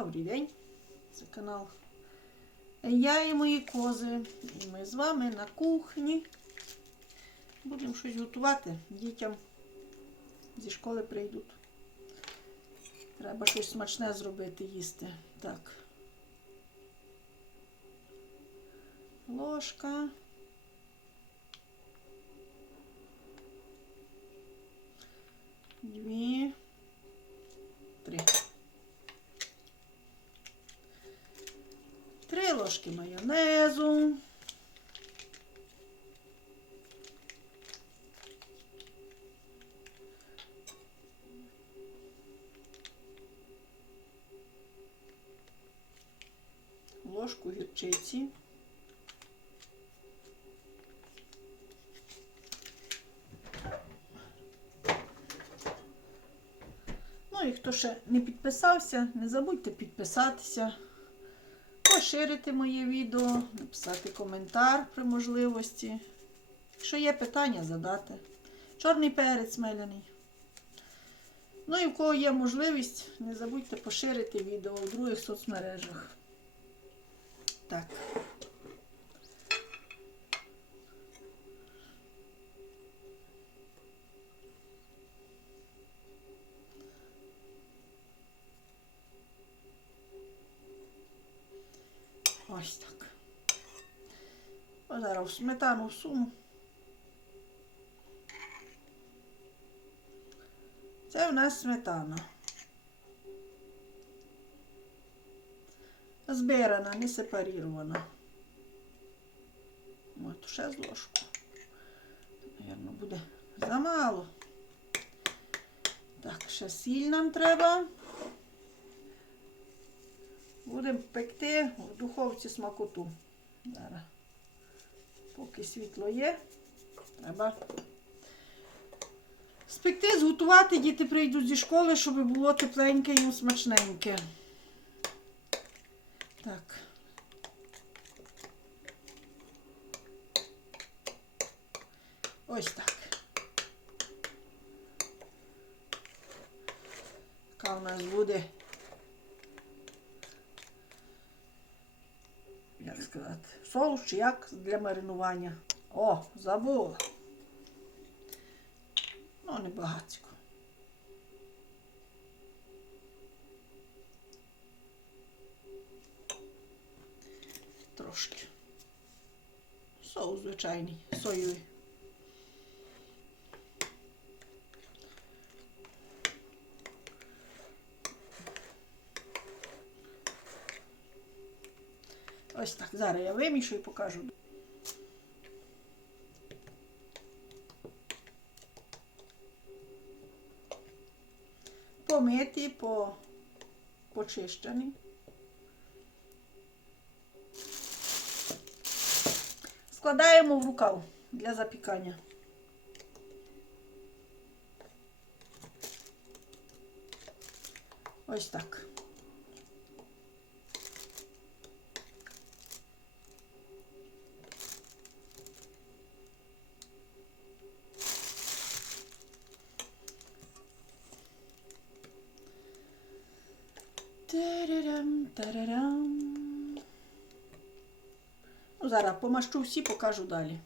Добрий день. Це канал Я і мої кози. І ми з вами на кухні. Будемо щось готувати. Дітям зі школи прийдуть. Треба щось смачне зробити, їсти. Так. Ложка. Дві. Три ложки майонезу. Ложку гірчиці. Ну і хто ще не підписався, не забудьте підписатися, поширити моє відео, написати коментар при можливості. Якщо є питання, задати. Чорний перець меляний. Ну і в кого є можливість, не забудьте поширити відео в других соцмережах. Так. Ось так. Ось зараз сметану всуну. Це у нас сметана. Збирана, не сепарірована. От, ще з ложку. Наверно, буде замало. Так, ще сіль нам треба. Будемо пекти в духовці смакоту. Зараз. Поки світло є, треба спекти, зготувати, діти прийдуть зі школи, щоб було тепленьке і смачненьке. Так. Ось так. Яка у нас буде як сказати, соус чи як для маринування. О, забула. Ну, не багатько. Трошки. Соус звичайний, соєвий. Ось так. Зараз я вимішу і покажу. Помиті, по... почищені. Складаємо в рукав для запікання. Ось так. Тарарам. Ну, зараз помащу всі, покажу далі.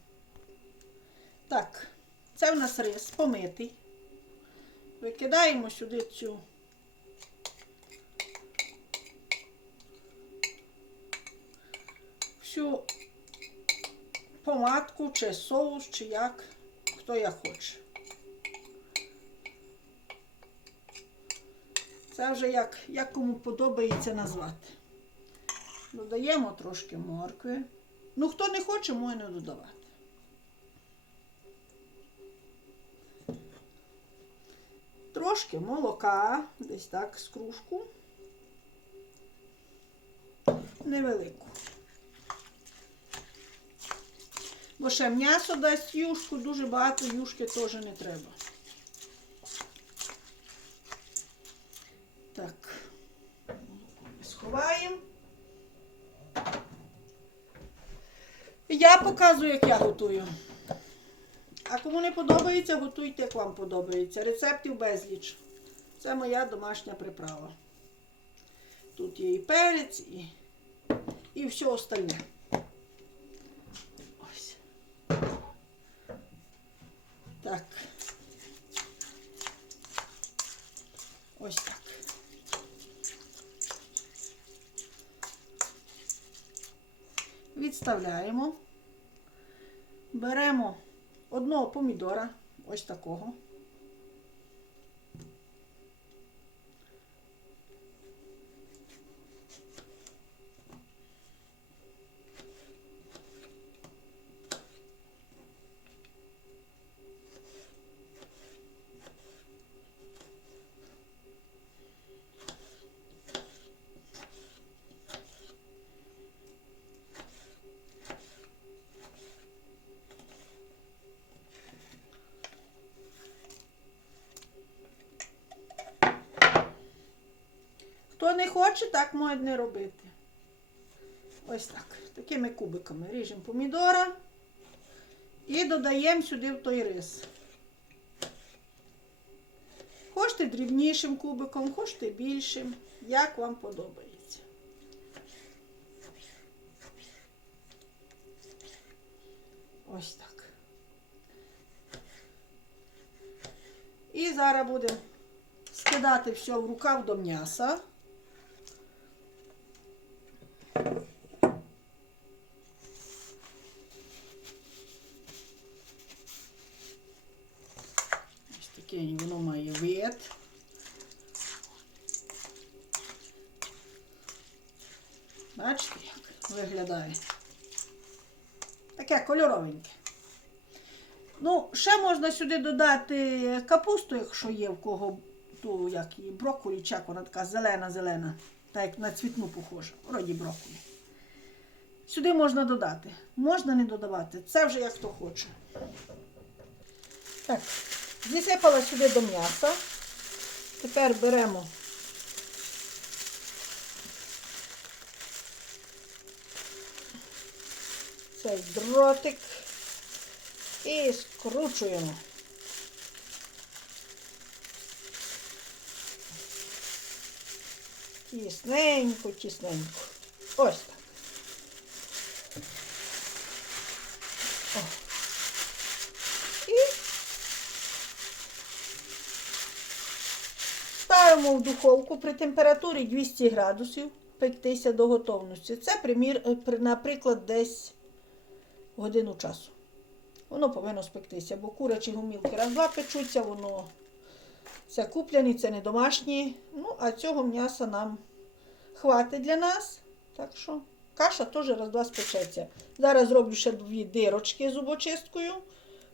Так, це в нас рис помитий. Викидаємо сюди цю. Всю помадку, чи соус, чи як, хто як хоче. Це вже як, як кому подобається назвати. Додаємо трошки моркви. Ну, хто не хоче, може не додавати. Трошки молока, десь так, з кружку. Невелику. Бо ще м'ясо дасть юшку, дуже багато юшки теж не треба. Показую, як я готую. А кому не подобається, готуйте, як вам подобається. Рецептів безліч. Це моя домашня приправа. Тут є і перець, і, і все остальне. Ось. Так. Ось так. Відставляємо. Беремо одного помідора, ось такого. Хто не хоче, так може не робити. Ось так. Такими кубиками ріжемо помідора і додаємо сюди в той рис. Хочете дрібнішим кубиком, хочете більшим, як вам подобається. Ось так. І зараз будемо скидати все в рукав до м'яса. Як. Таке кольоровеньке. Ну, ще можна сюди додати капусту, якщо є в кого ту, як її, брокколі, чи як вона така зелена-зелена, так як на цвітну похожа, вроді брокколі. Сюди можна додати. Можна не додавати. Це вже як хто хоче. Так, зісипала сюди до м'яса. Тепер беремо цей дротик і скручуємо. Тісненько, тісненько. Ось так. О. І ставимо в духовку при температурі 200 градусів пектися до готовності. Це, е, наприклад, десь годину часу. Воно повинно спектися, бо курячі гумілки раз-два печуться, воно це купляні, це не домашні. Ну, а цього м'яса нам хватить для нас. Так що каша теж раз-два спечеться. Зараз зроблю ще дві дирочки зубочисткою,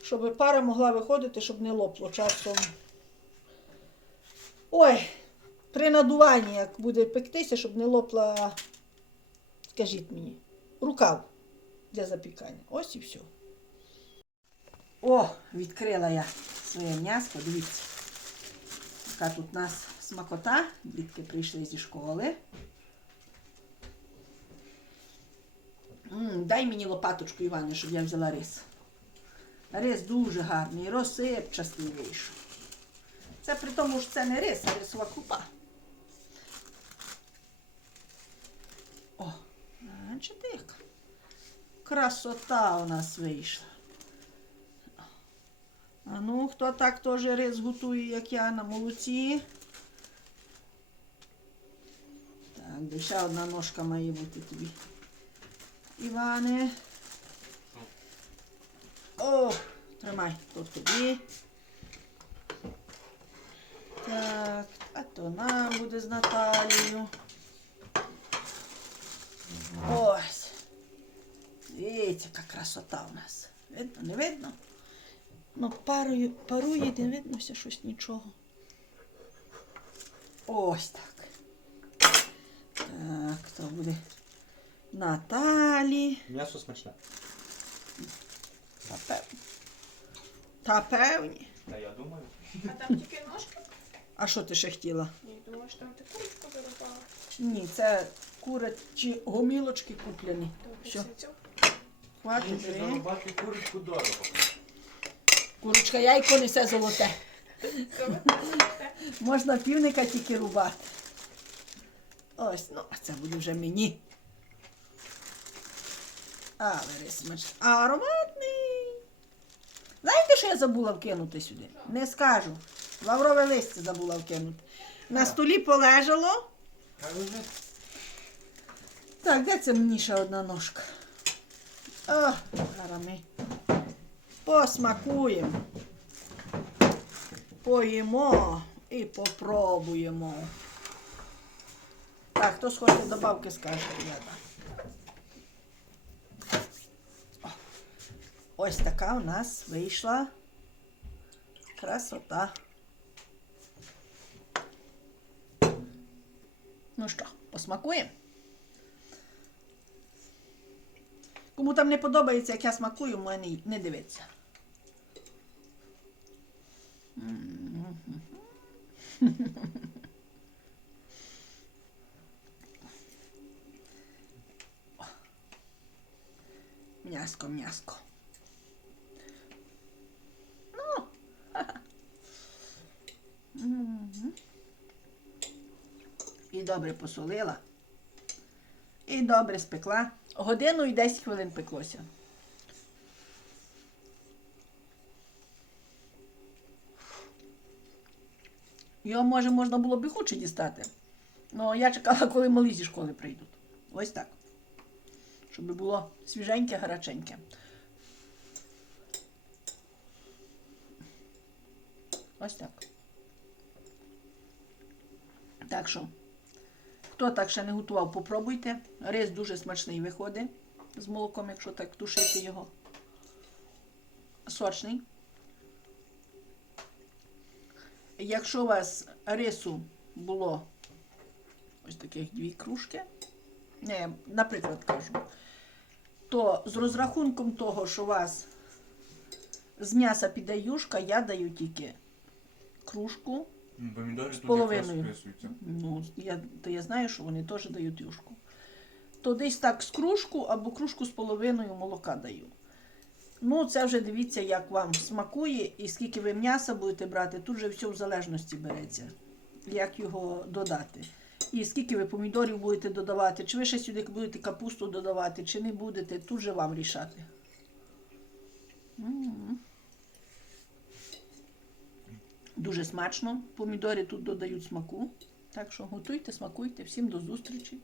щоб пара могла виходити, щоб не лопло часом. Ой, при надуванні, як буде пектися, щоб не лопла, скажіть мені, рукав для запікання. Ось і все. О, відкрила я своє м'ясо, дивіться. Така тут у нас смакота. Дітки прийшли зі школи. М, дай мені лопаточку, Іване, щоб я взяла рис. Рис дуже гарний, розсипчастий вийшов. Це при тому, що це не рис, а рисова крупа. О, бачите, як красота у нас вийшла. А ну, хто так теж рис готує, як я на молоці. Так, де ще одна ножка має бути тобі. Іване. О, тримай, тут тобі. Так, а то нам буде з Наталією. Ось. Дивіться, яка красота у нас. Видно, не видно? Ну, парою, парує, не видно все щось нічого. Ось так. Так, то буде Наталі. М'ясо смачне. Та певні. Та певні. Та я думаю. А там тільки ножки? А що ти ще хотіла? Ні, думаю, що там ти курочку зарубала. Ні, це курячі гомілочки куплені. Добре, Все. Хватить. Інші бери. зарубати курочку дорого. Курочка яйко несе золоте. Золоте. Можна півника тільки рубати. Ось, ну, а це буде вже мені. Але рисмач. Ароматний. Знаєте, що я забула вкинути сюди? Не скажу. Лаврове листя забула вкинути. На столі полежало. Хай. Так, де це мені ще одна ножка? О, зараз ми посмакуємо. Поїмо і попробуємо. Так, хто схоче добавки, скаже, ребята. Ось така у нас вийшла красота. Ну що, посмакуємо? Кому там не подобається, як я смакую, мене не дивиться. М'яско, м'яско. Ну. І добре посолила. І добре спекла. Годину і 10 хвилин пеклося. Його, може, можна було б і дістати. Ну, я чекала, коли малі зі школи прийдуть. Ось так. Щоб було свіженьке, гаряченьке. Ось так. Так що. Хто так ще не готував, попробуйте. Рис дуже смачний виходить з молоком, якщо так тушити його. Сочний. Якщо у вас рису було ось таких дві кружки, не, наприклад, кажу, то з розрахунком того, що у вас з м'яса піде юшка, я даю тільки кружку Помідори З тут половиною. вписуються. Ну, я, то я знаю, що вони теж дають юшку. То десь так з кружку або кружку з половиною молока даю. Ну, це вже дивіться, як вам смакує і скільки ви м'яса будете брати. Тут же все в залежності береться, як його додати. І скільки ви помідорів будете додавати, чи ви ще сюди будете капусту додавати, чи не будете, тут же вам рішати. М. Дуже смачно. Помідори тут додають смаку. Так що готуйте, смакуйте. Всім до зустрічі.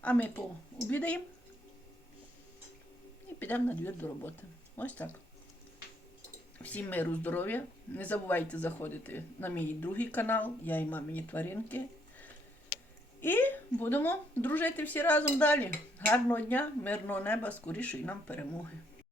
А ми пообідаємо і підемо на двір до роботи. Ось так. Всім миру, здоров'я. Не забувайте заходити на мій другий канал. Я і мамині тваринки. І будемо дружити всі разом далі. Гарного дня, мирного неба, скорішої нам перемоги.